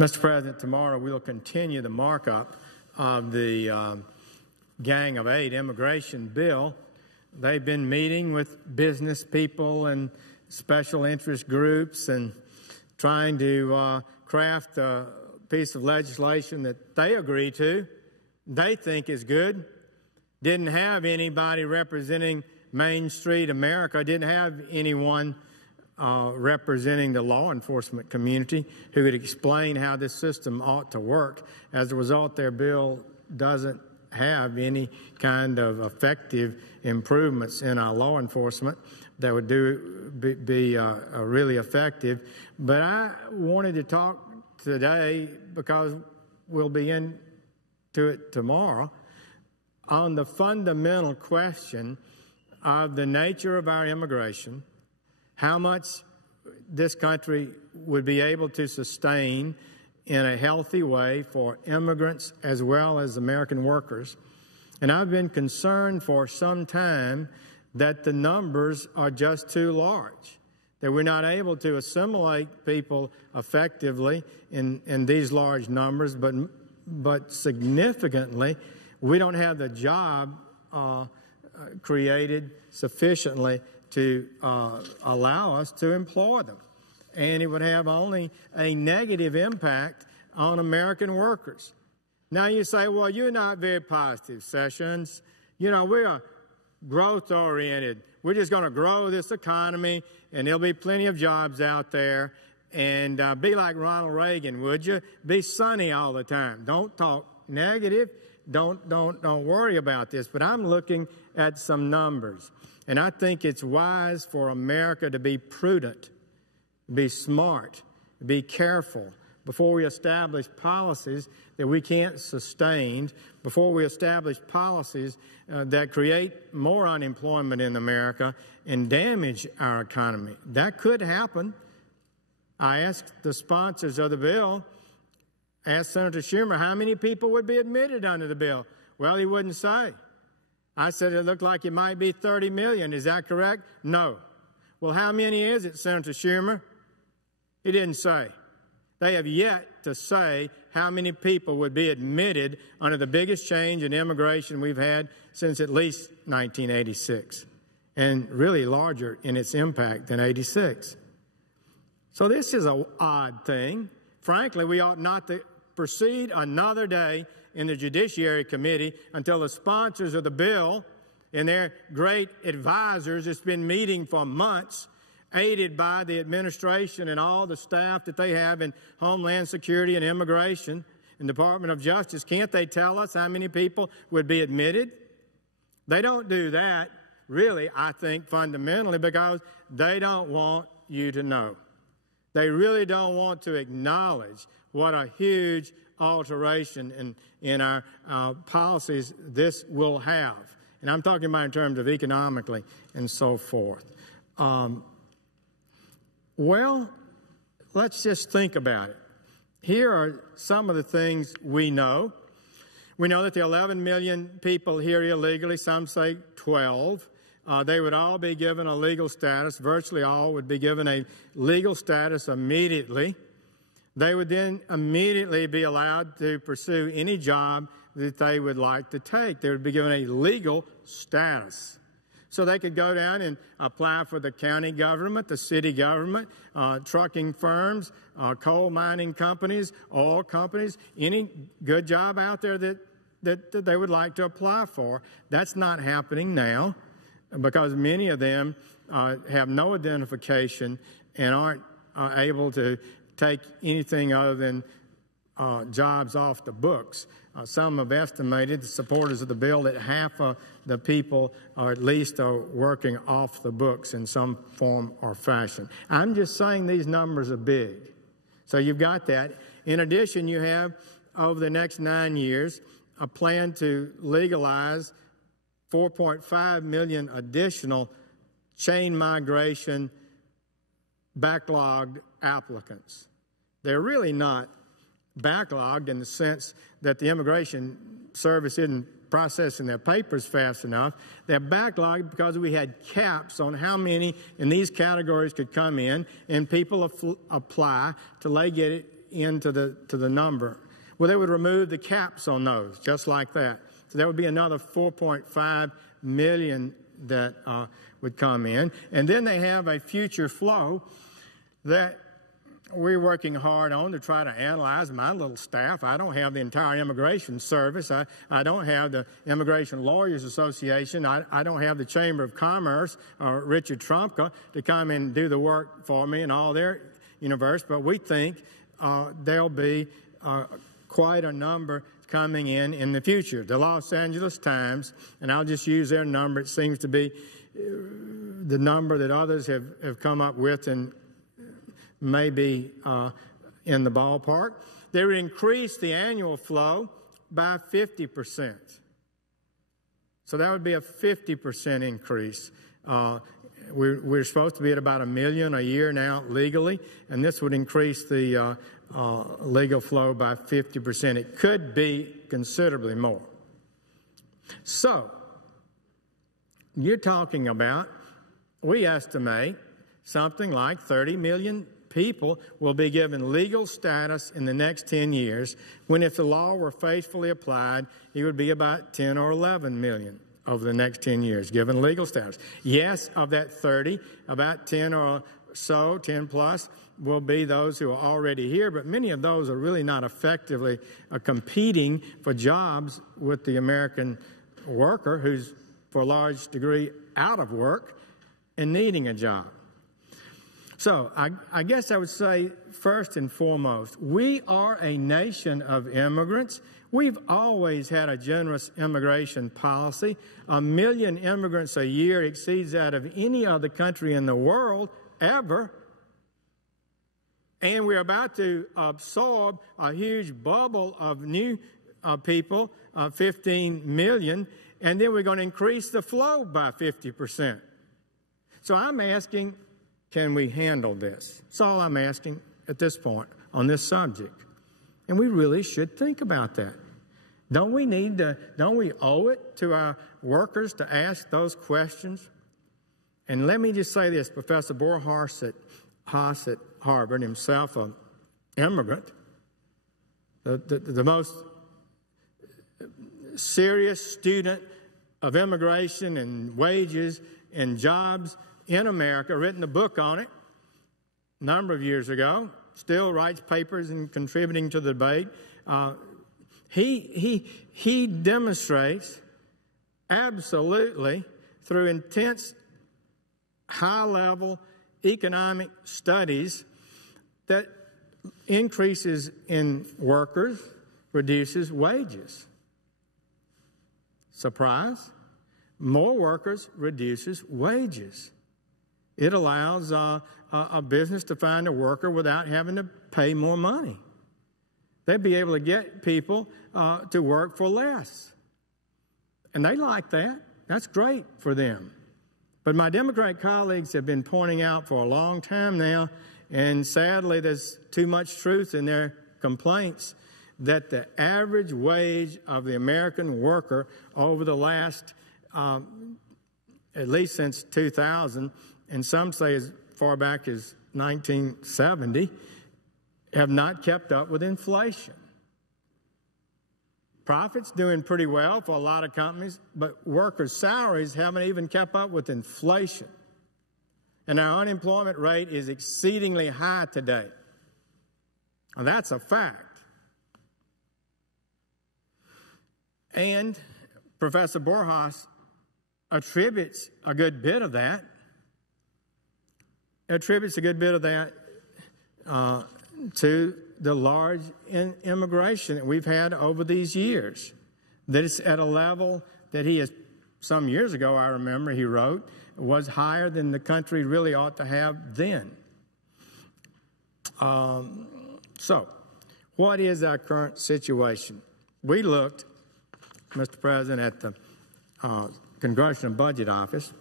Mr. President, tomorrow we'll continue the markup of the Gang of Eight immigration bill. They've been meeting with business people and special interest groups and trying to craft a piece of legislation that they agree to, they think is good. Didn't have anybody representing Main Street America, didn't have anyone representing the law enforcement community who could explain how this system ought to work. As a result, their bill doesn't have any kind of effective improvements in our law enforcement that would be really effective. But I wanted to talk today, because we'll be into it tomorrow, on the fundamental question of the nature of our immigration, how much this country would be able to sustain in a healthy way for immigrants as well as American workers. And I've been concerned for some time that the numbers are just too large, that we're not able to assimilate people effectively in these large numbers, but significantly, we don't have the job created sufficiently to allow us to employ them. And it would have only a negative impact on American workers. Now you say, well, you're not very positive, Sessions. You know, we're growth-oriented. We're just going to grow this economy, and there'll be plenty of jobs out there. And be like Ronald Reagan, would you? Be sunny all the time. Don't talk negative. Don't worry about this. But I'm looking at some numbers. And I think it's wise for America to be prudent, be smart, be careful before we establish policies that we can't sustain, before we establish policies that create more unemployment in America and damage our economy. That could happen. I asked the sponsors of the bill, asked Senator Schumer how many people would be admitted under the bill. Well, he wouldn't say. I said it looked like it might be 30 million. Is that correct? No. Well, how many is it, Senator Schumer? He didn't say. They have yet to say how many people would be admitted under the biggest change in immigration we've had since at least 1986, and really larger in its impact than 86. So this is an odd thing. Frankly, we ought not to proceed another day in the Judiciary Committee until the sponsors of the bill and their great advisors, it's been meeting for months, aided by the administration and all the staff that they have in Homeland Security and Immigration and Department of Justice. Can't they tell us how many people would be admitted? They don't do that, really, I think, fundamentally, because they don't want you to know. They really don't want to acknowledge what a huge alteration in our policies this will have. And I'm talking about in terms of economically and so forth. Well, let's just think about it. Here are some of the things we know. We know that there are 11 million people here illegally. Some say 12. They would all be given a legal status. Virtually all would be given a legal status immediately. They would then immediately be allowed to pursue any job that they would like to take. They would be given a legal status. So they could go down and apply for the county government, the city government, trucking firms, coal mining companies, oil companies, any good job out there that they would like to apply for. That's not happening now because many of them have no identification and aren't able to take anything other than jobs off the books. Some have estimated, the supporters of the bill, that half of the people at least are working off the books in some form or fashion. I'm just saying these numbers are big. So you've got that. In addition, you have, over the next 9 years, a plan to legalize 4.5 million additional chain migration backlogged applicants. They're really not backlogged in the sense that the Immigration Service isn't processing their papers fast enough. They're backlogged because we had caps on how many in these categories could come in, and people apply till they get into the number? Well, they would remove the caps on those, just like that. So that would be another 4.5 million that would come in. And then they have a future flow that we're working hard on to try to analyze. My little staff, I don't have the entire Immigration Service. I don't have the Immigration Lawyers Association. I don't have the Chamber of Commerce or Richard Trumka to come and do the work for me and all their universe. But we think there'll be quite a number coming in the future. The Los Angeles Times, and I'll just use their number. It seems to be the number that others have come up with, and maybe in the ballpark. They would increase the annual flow by 50%. So that would be a 50% increase. We're supposed to be at about 1 million a year now legally, and this would increase the legal flow by 50%. It could be considerably more. So you're talking about, we estimate, something like 30 million people will be given legal status in the next 10 years, when if the law were faithfully applied, it would be about 10 or 11 million over the next 10 years given legal status. Yes, of that 30, about 10 or so, 10 plus, will be those who are already here, but many of those are really not effectively competing for jobs with the American worker who's, for a large degree, out of work and needing a job. So I guess I would say, first and foremost, we are a nation of immigrants. We've always had a generous immigration policy. 1 million immigrants a year exceeds that of any other country in the world ever. And we're about to absorb a huge bubble of new people, 15 million, and then we're going to increase the flow by 50%. So I'm asking, can we handle this? That's all I'm asking at this point on this subject. And we really should think about that. Don't we owe it to our workers to ask those questions? And let me just say this, Professor Borhaus at Harvard, himself an immigrant, the most serious student of immigration and wages and jobs in America, written a book on it a number of years ago, still writes papers and contributing to the debate. He demonstrates absolutely through intense high-level economic studies that increases in workers reduces wages. Surprise? More workers reduces wages. It allows a business to find a worker without having to pay more money. They'd be able to get people to work for less. And they like that. That's great for them. But my Democrat colleagues have been pointing out for a long time now, and sadly there's too much truth in their complaints, that the average wage of the American worker over the last, at least since 2000, and some say as far back as 1970, have not kept up with inflation. Profits doing pretty well for a lot of companies, but workers' salaries haven't even kept up with inflation. And our unemployment rate is exceedingly high today. And that's a fact. And Professor Borhaus attributes a good bit of that to the large immigration that we've had over these years. That it's at a level that he has, some years ago I remember he wrote, was higher than the country really ought to have then. So, what is our current situation? We looked, Mr. President, at the Congressional Budget Office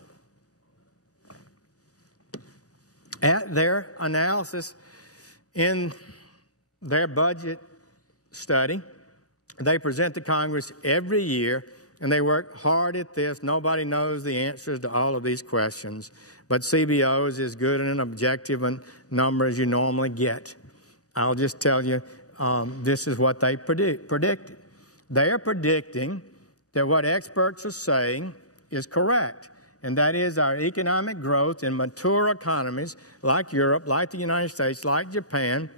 at their analysis in their budget study. They present to Congress every year, and they work hard at this. Nobody knows the answers to all of these questions, but CBO is as good an objective a number as you normally get. I'll just tell you, this is what they predicted. They are predicting that what experts are saying is correct, and that is our economic growth in mature economies like Europe, like the United States, like Japan,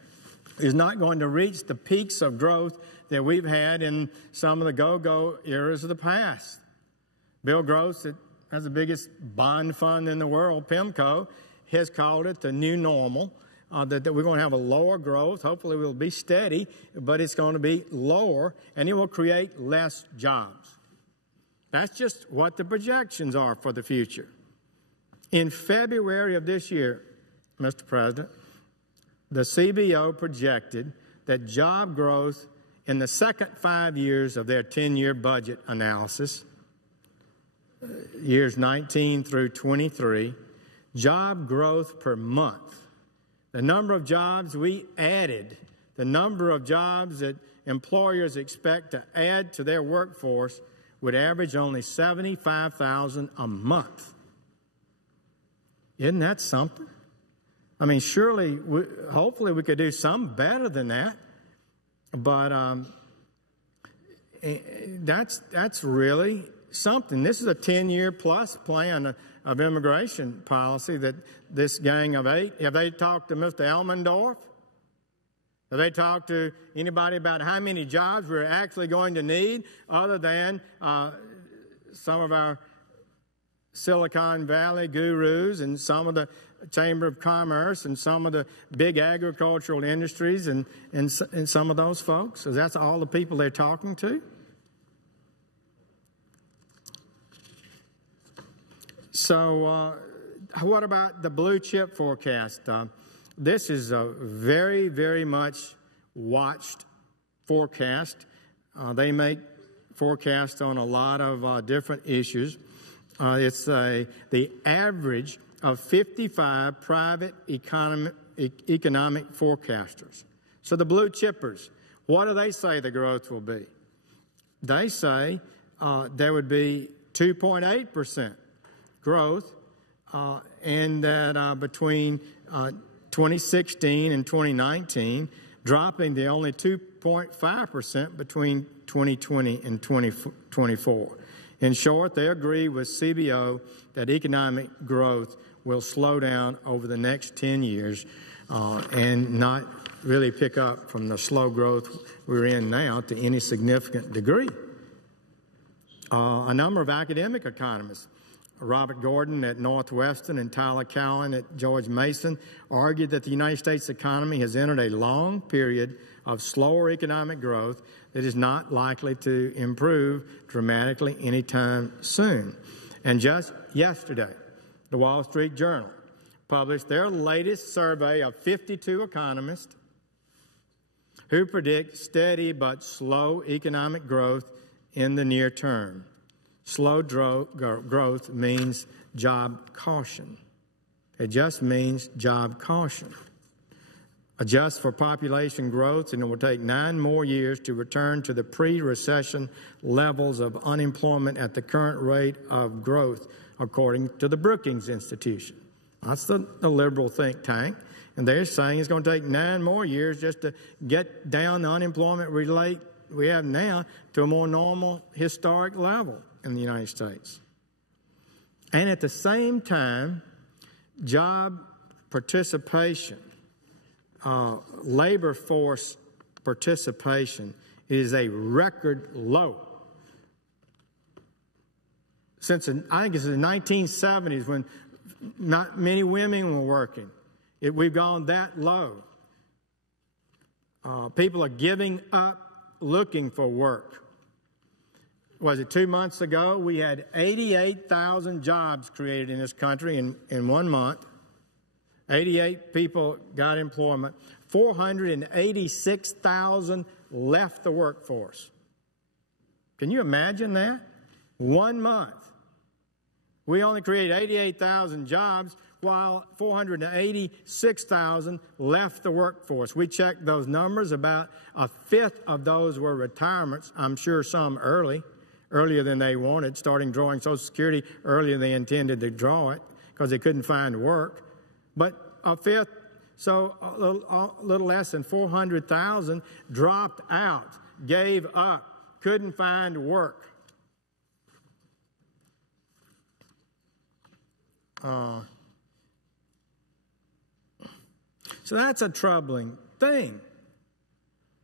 is not going to reach the peaks of growth that we've had in some of the go-go eras of the past. Bill Gross, that has the biggest bond fund in the world, PIMCO, has called it the new normal, that we're going to have a lower growth. Hopefully we'll be steady, but it's going to be lower, and it will create less jobs. That's just what the projections are for the future. In February of this year, Mr. President, the CBO projected that job growth in the second 5 years of their 10-year budget analysis, years 19 through 23, job growth per month, the number of jobs we added, the number of jobs that employers expect to add to their workforce would average only 75,000 a month. Isn't that something? I mean, surely, hopefully we could do some better than that, but that's really something. This is a 10-year plus plan of immigration policy that this gang of 8, have they talked to Mr. Elmendorf? Have they talked to anybody about how many jobs we're actually going to need other than some of our Silicon Valley gurus and some of the Chamber of Commerce and some of the big agricultural industries and some of those folks? So that's all the people they're talking to? So what about the blue chip forecast? This is a very, very much watched forecast. They make forecasts on a lot of different issues. It's the average of 55 private economic forecasters. So the blue chippers, what do they say the growth will be? They say there would be 2.8% growth, and that between 2016 and 2019, dropping to only 2.5% between 2020 and 2024. In short, they agree with CBO that economic growth will slow down over the next 10 years and not really pick up from the slow growth we're in now to any significant degree. A number of academic economists, Robert Gordon at Northwestern and Tyler Cowen at George Mason, argued that the United States economy has entered a long period of slower economic growth that is not likely to improve dramatically anytime soon. And just yesterday, the Wall Street Journal published their latest survey of 52 economists who predict steady but slow economic growth in the near term. Slow growth means job caution. It just means job caution. Adjust for population growth, and it will take 9 more years to return to the pre-recession levels of unemployment at the current rate of growth, according to the Brookings Institution. That's the liberal think tank, and they're saying it's going to take 9 more years just to get down the unemployment rate we have now to a more normal historic level in the United States. And at the same time, job participation, labor force participation is a record low. Since, I think it's the 1970s when not many women were working. We've gone that low. People are giving up looking for work. Was it 2 months ago? We had 88,000 jobs created in this country in 1 month. 88 people got employment. 486,000 left the workforce. Can you imagine that? 1 month. We only created 88,000 jobs while 486,000 left the workforce. We checked those numbers. About a fifth of those were retirements. I'm sure some earlier than they wanted, starting drawing Social Security earlier than they intended to draw it because they couldn't find work. But a fifth So a little less than 400,000 dropped out, gave up, couldn't find work. So that's a troubling thing.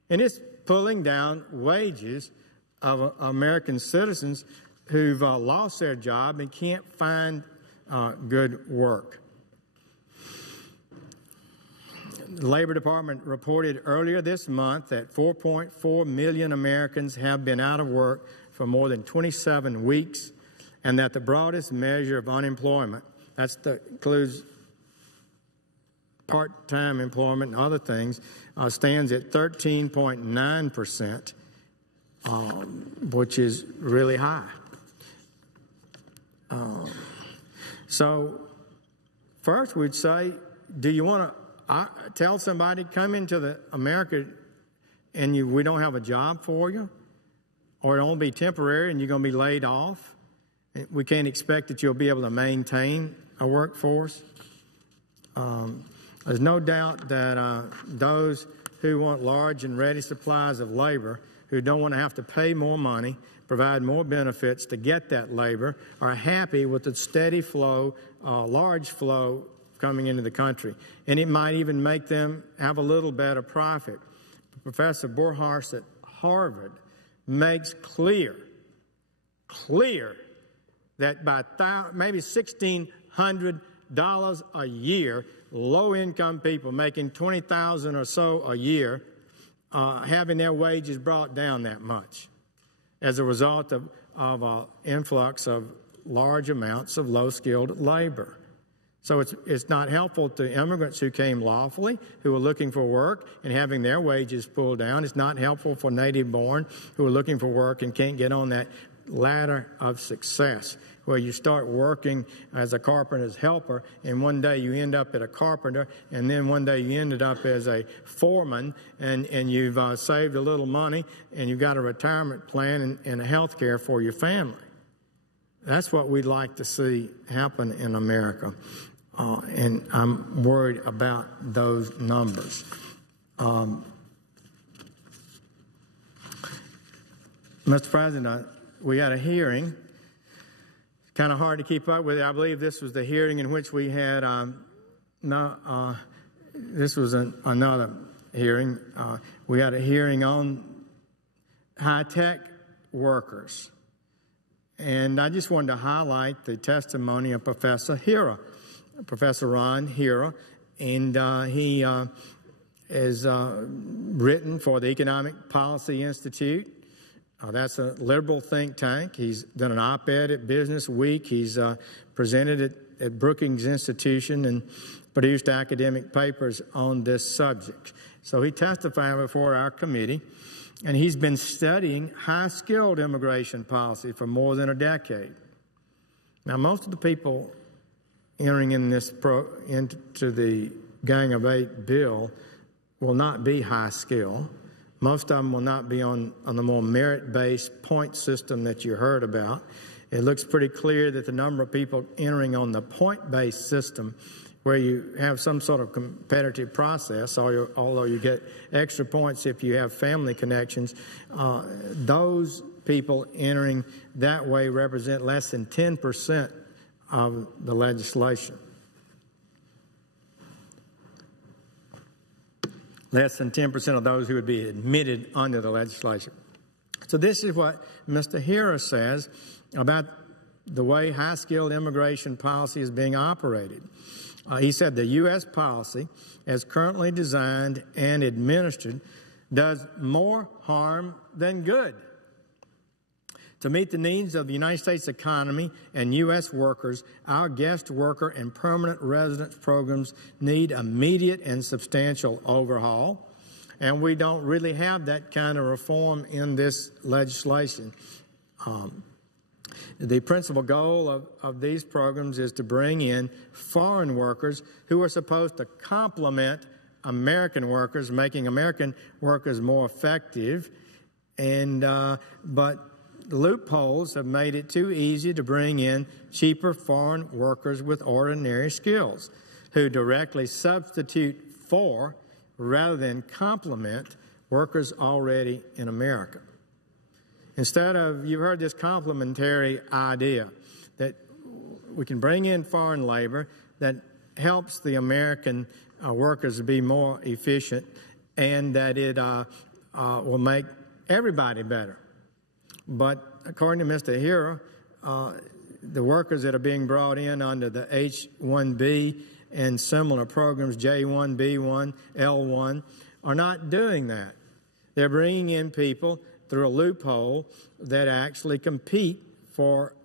And it's pulling down wages of American citizens who've lost their job and can't find good work. The Labor Department reported earlier this month that 4.4 million Americans have been out of work for more than 27 weeks, and that the broadest measure of unemployment, includes part-time employment and other things, stands at 13.9%, which is really high. So first we'd say, do you want to tell somebody, come into America and we don't have a job for you, or it'll only be temporary and you're going to be laid off? We can't expect that you'll be able to maintain a workforce. There's no doubt that those who want large and ready supplies of labor, who don't want to have to pay more money, provide more benefits to get that labor, are happy with the steady flow, large flow coming into the country. And it might even make them have a little better profit. Professor Borhorst at Harvard makes clear that by maybe $1,600 a year, low-income people making $20,000 or so a year, having their wages brought down that much as a result of an influx of large amounts of low-skilled labor. So it's not helpful to immigrants who came lawfully, who are looking for work and having their wages pulled down. It's not helpful for native-born who are looking for work and can't get on that ladder of success, where you start working as a carpenter's helper, and one day you end up at a carpenter, and then one day you ended up as a foreman, and you've saved a little money, and you've got a retirement plan and health care for your family. That's what we'd like to see happen in America, and I'm worried about those numbers. Mr. President, we had a hearing. Kind of hard to keep up with it. I believe this was the hearing in which we had, this was another hearing. We had a hearing on high-tech workers. And I just wanted to highlight the testimony of Professor Ron Hira. And he is written for the Economic Policy Institute. That's a liberal think tank. He's done an op-ed at Business Week. He's presented at Brookings Institution and produced academic papers on this subject. So he testified before our committee, and he's been studying high-skilled immigration policy for more than a decade. Now, most of the people entering in into the Gang of Eight bill will not be high-skilled. Most of them will not be on the more merit-based point system that you heard about. It looks pretty clear that the number of people entering on the point-based system, where you have some sort of competitive process, although you get extra points if you have family connections, those people entering that way represent less than 10% of the legislation. Less than 10% of those who would be admitted under the legislation. So this is what Mr. Hira says about the way high-skilled immigration policy is being operated. He said the U.S. policy, as currently designed and administered, does more harm than good. To meet the needs of the United States economy and U.S. workers, our guest worker and permanent residence programs need immediate and substantial overhaul, and we don't really have that kind of reform in this legislation. The principal goal of these programs is to bring in foreign workers who are supposed to complement American workers, making American workers more effective, but the loopholes have made it too easy to bring in cheaper foreign workers with ordinary skills who directly substitute for rather than complement workers already in America. Instead of, you've heard this complementary idea that we can bring in foreign labor that helps the American workers be more efficient, and that it will make everybody better. But according to Mr. Hira, the workers that are being brought in under the H-1B and similar programs, J-1, B-1, L-1, are not doing that. They're bringing in people through a loophole that actually compete for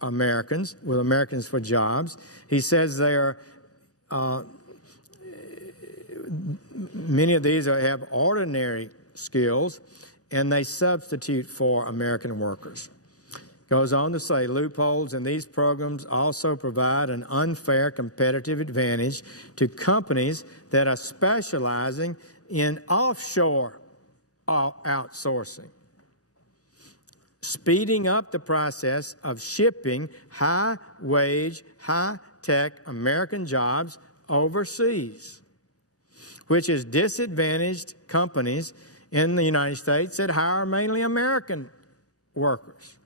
Americans, with Americans for jobs. He says they are, many of these have ordinary skills, and they substitute for American workers. Goes on to say loopholes in these programs also provide an unfair competitive advantage to companies that are specializing in offshore outsourcing, speeding up the process of shipping high-wage, high-tech American jobs overseas, which has disadvantaged companies in the United States that hire mainly American workers.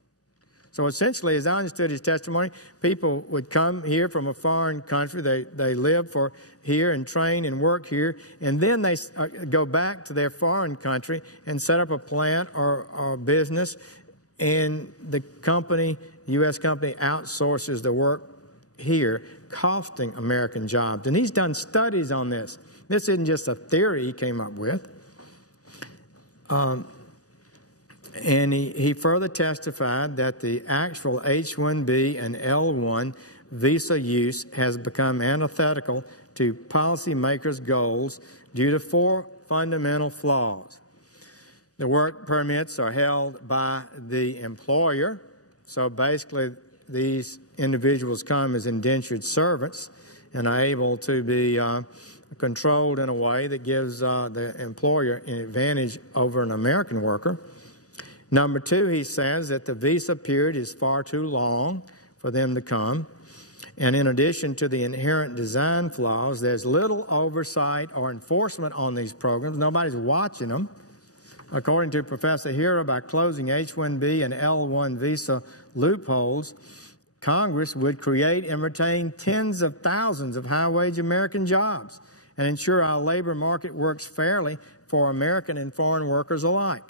So essentially, as I understood his testimony, people would come here from a foreign country. They live for here and train and work here, and then they go back to their foreign country and set up a plant or business, and the company, U.S. company, outsources the work here, costing American jobs. And he's done studies on this. This isn't just a theory he came up with. And he further testified that the actual H-1B and L-1 visa use has become antithetical to policymakers' goals due to 4 fundamental flaws. The work permits are held by the employer, so basically these individuals come as indentured servants and are able to be controlled in a way that gives the employer an advantage over an American worker. Number 2, he says that the visa period is far too long for them to come. And in addition to the inherent design flaws, there's little oversight or enforcement on these programs. Nobody's watching them. According to Professor Hira, by closing H-1B and L-1 visa loopholes, Congress would create and retain tens of thousands of high-wage American jobs and ensure our labor market works fairly for American and foreign workers alike.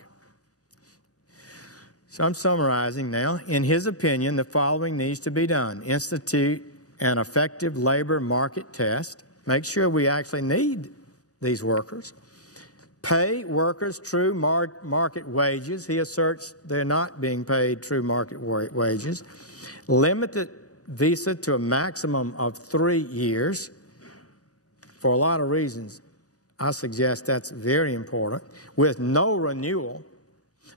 So I'm summarizing now. In his opinion, the following needs to be done. Institute an effective labor market test. Make sure we actually need these workers. Pay workers true market wages. He asserts they're not being paid true market wages. Limit the visa to a maximum of 3 years. For a lot of reasons, I suggest that's very important, with no renewal.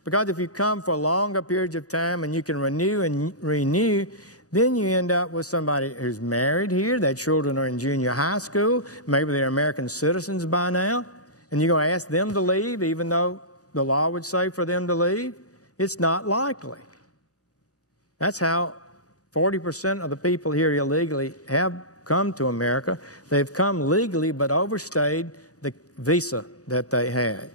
Because if you come for longer periods of time and you can renew and renew, then you end up with somebody who's married here, their children are in junior high school, maybe they're American citizens by now, and you're going to ask them to leave even though the law would say for them to leave? It's not likely. That's how 40% of the people here illegally have come to America. They've come legally but overstayed the visa that they had.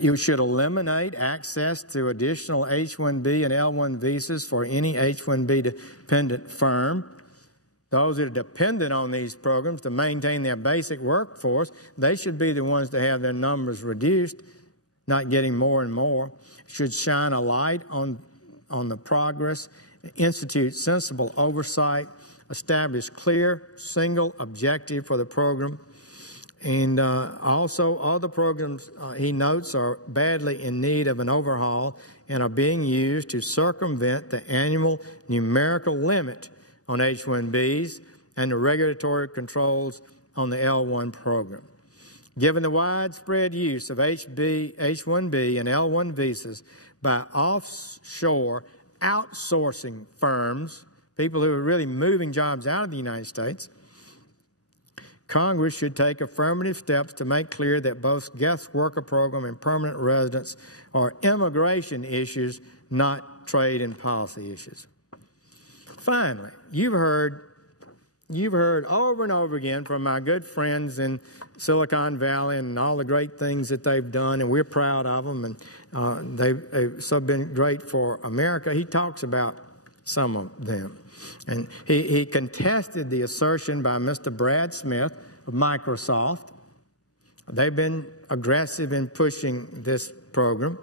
You should eliminate access to additional H-1B and L-1 visas for any H-1B dependent firm. Those that are dependent on these programs to maintain their basic workforce, they should be the ones to have their numbers reduced, not getting more and more. Should shine a light on the progress, institute sensible oversight, establish clear, single objective for the program. And also other programs, he notes, are badly in need of an overhaul and are being used to circumvent the annual numerical limit on H-1Bs and the regulatory controls on the L-1 program. Given the widespread use of H-1B and L-1 visas by offshore outsourcing firms, people who are really moving jobs out of the United States, Congress should take affirmative steps to make clear that both guest worker program and permanent residence are immigration issues, not trade and policy issues. finally, you've heard over and over again from my good friends in Silicon Valley and all the great things that they've done, and we're proud of them, and they've so been great for America. He talks about some of them. And he contested the assertion by Mr. Brad Smith of Microsoft. They've been aggressive in pushing this program.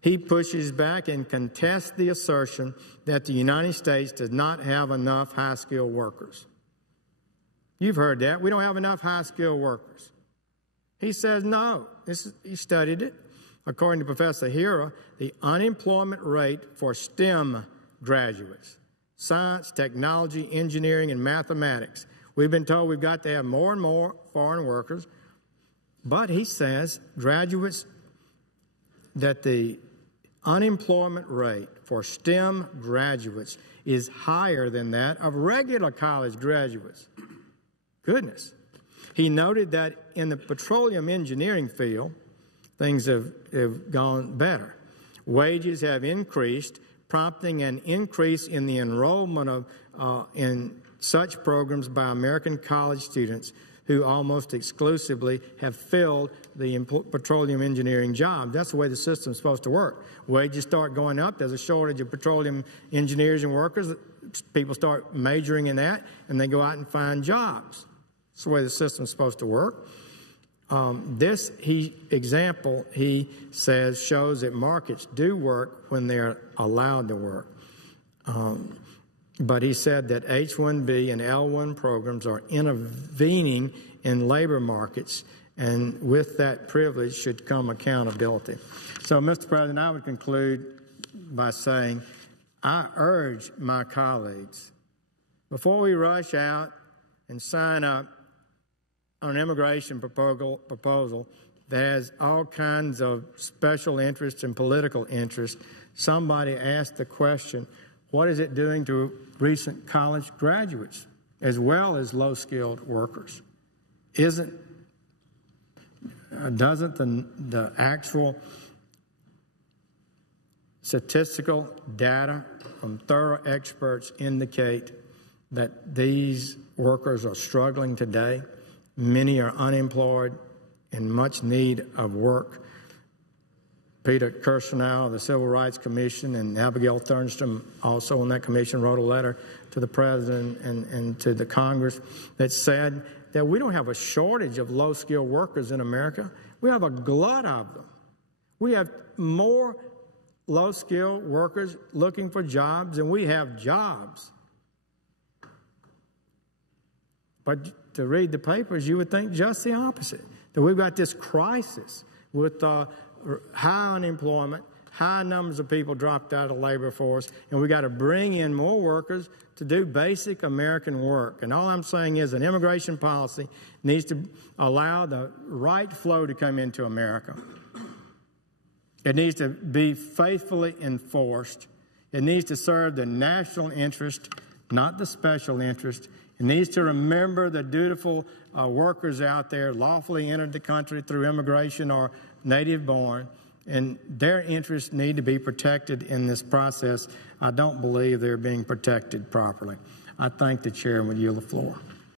He pushes back and contests the assertion that the United States does not have enough high-skilled workers. You've heard that. We don't have enough high-skilled workers. He says no. He studied it. According to Professor Hira, the unemployment rate for STEM graduates, science, technology, engineering, and mathematics. We've been told we've got to have more and more foreign workers. But he says graduates, that the unemployment rate for STEM graduates is higher than that of regular college graduates. Goodness. He noted that in the petroleum engineering field, things have gone better. Wages have increased, prompting an increase in the enrollment in such programs by American college students who almost exclusively have filled the petroleum engineering job. That's the way the system's supposed to work. Wages start going up. There's a shortage of petroleum engineers and workers. People start majoring in that, and they go out and find jobs. That's the way the system's supposed to work. This example, he says, shows that markets do work when they're allowed to work. But he said that H-1B and L-1 programs are intervening in labor markets, and with that privilege should come accountability. So, Mr. President, I would conclude by saying I urge my colleagues, before we rush out and sign up on an immigration proposal that has all kinds of special interests and political interests, somebody asked the question, what is it doing to recent college graduates as well as low-skilled workers? Doesn't the actual statistical data from thorough experts indicate that these workers are struggling today? Many are unemployed, in much need of work. Peter Kirsanow of the Civil Rights Commission and Abigail Thernstrom, also on that commission, wrote a letter to the President and to the Congress that said that we don't have a shortage of low-skilled workers in America. We have a glut of them. We have more low-skilled workers looking for jobs than we have jobs. But to read the papers, you would think just the opposite, that we've got this crisis with high unemployment, high numbers of people dropped out of the labor force, and we got to bring in more workers to do basic American work. And all I'm saying is an immigration policy needs to allow the right flow to come into America. It needs to be faithfully enforced. It needs to serve the national interest, not the special interest. It needs to remember the dutiful workers out there lawfully entered the country through immigration or native born, and their interests need to be protected in this process. I don't believe they're being protected properly. I thank the chair and would yield the floor.